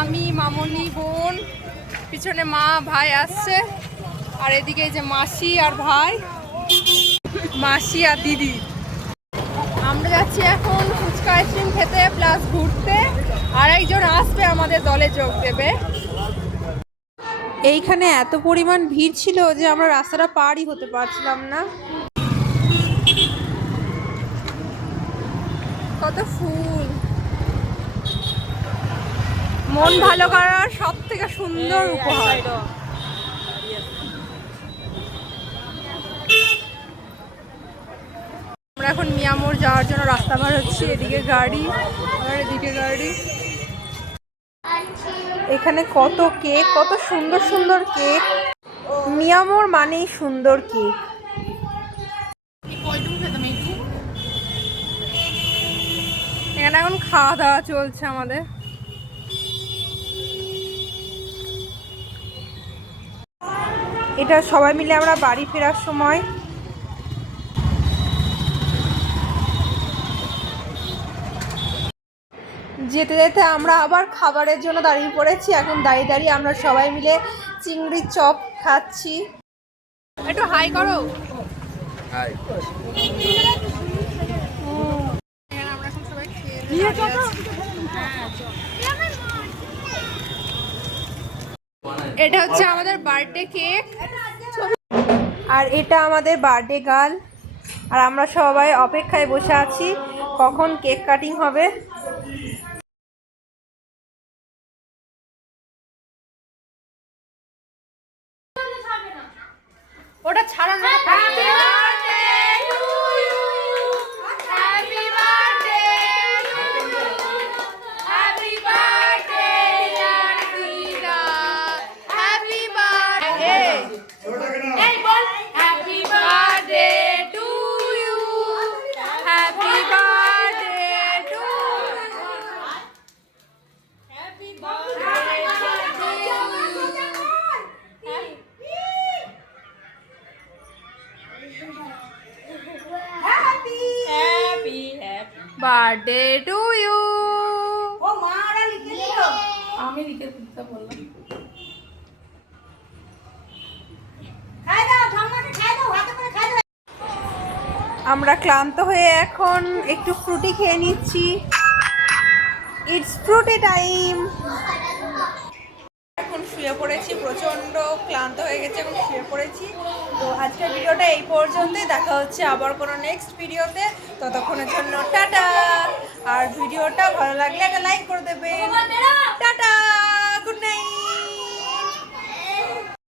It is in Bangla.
আমি, মামনি, বোন, পিছনে মা ভাই আসছে, আর এদিকে যে মাসি আর ভাই, মাসি আর দিদি। আমরা যাচ্ছি এখন ফুচকা আইসক্রিম খেতে প্লাস ঘুরতে, আর একজন আসবে আমাদের দলে যোগ দেবে। এইখানে এত পরিমাণ ভিড় ছিল যে আমরা রাস্তাটা পারই হতে পারছিলাম না। কত ফুল, মন ভালো করার সব থেকে সুন্দর উপহার। আমরা এখন মিয়ামোর যাওয়ার জন্য রাস্তা পার হচ্ছি। এদিকে গাড়ি আর এদিকে গাড়ি। এখানে কত কেক, কত সুন্দর সুন্দর কেক। মিয়ামোর মানেই সুন্দর কেক। এখানে এখন খাওয়া দাওয়া চলছে আমাদের। এটা সবাই মিলে আমরা বাড়ি ফেরার সময়। যেতে যেতে আমরা আবার খাবারের জন্য দাঁড়িয়ে পড়েছি। এখন দাঁড়িয়ে দাঁড়িয়ে আমরা সবাই মিলে চিংড়ির চপ খাচ্ছি। একটু হাই করো। হাই। আমরা এখন সবাই খেয়ে এটা হচ্ছে আমাদের বার্থডে কেক, আর এটা আমাদের বার্থডে গার্ল। আর আমরা সবাই অপেক্ষায় বসে আছি কখন কেক কাটিং হবে। ওটা ছাড়া না। Birthday to you. ও মারা লিখে দিল, আমি লিখে দিতে বললাম। খাই দাও, ঠাম্মাকে খাই দাও, হাতে করে খাই দাও। আমরা ক্লান্ত হয়ে এখন একটু ফ্রুটি খেয়ে নিচ্ছি। It's Frooti time. এখন শুয়ে পড়েছি, প্রচন্ড ক্লান্ত হয়ে গেছে, এখন শুয়ে পড়েছি। তো আজকের ভিডিওটা এই পর্যন্তই। দেখা হচ্ছে আবার কোনো নেক্সট ভিডিওতে। ততক্ষণের জন্য টাটা। আর ভিডিওটা ভালো লাগলে একটা লাইক করে দেবেন।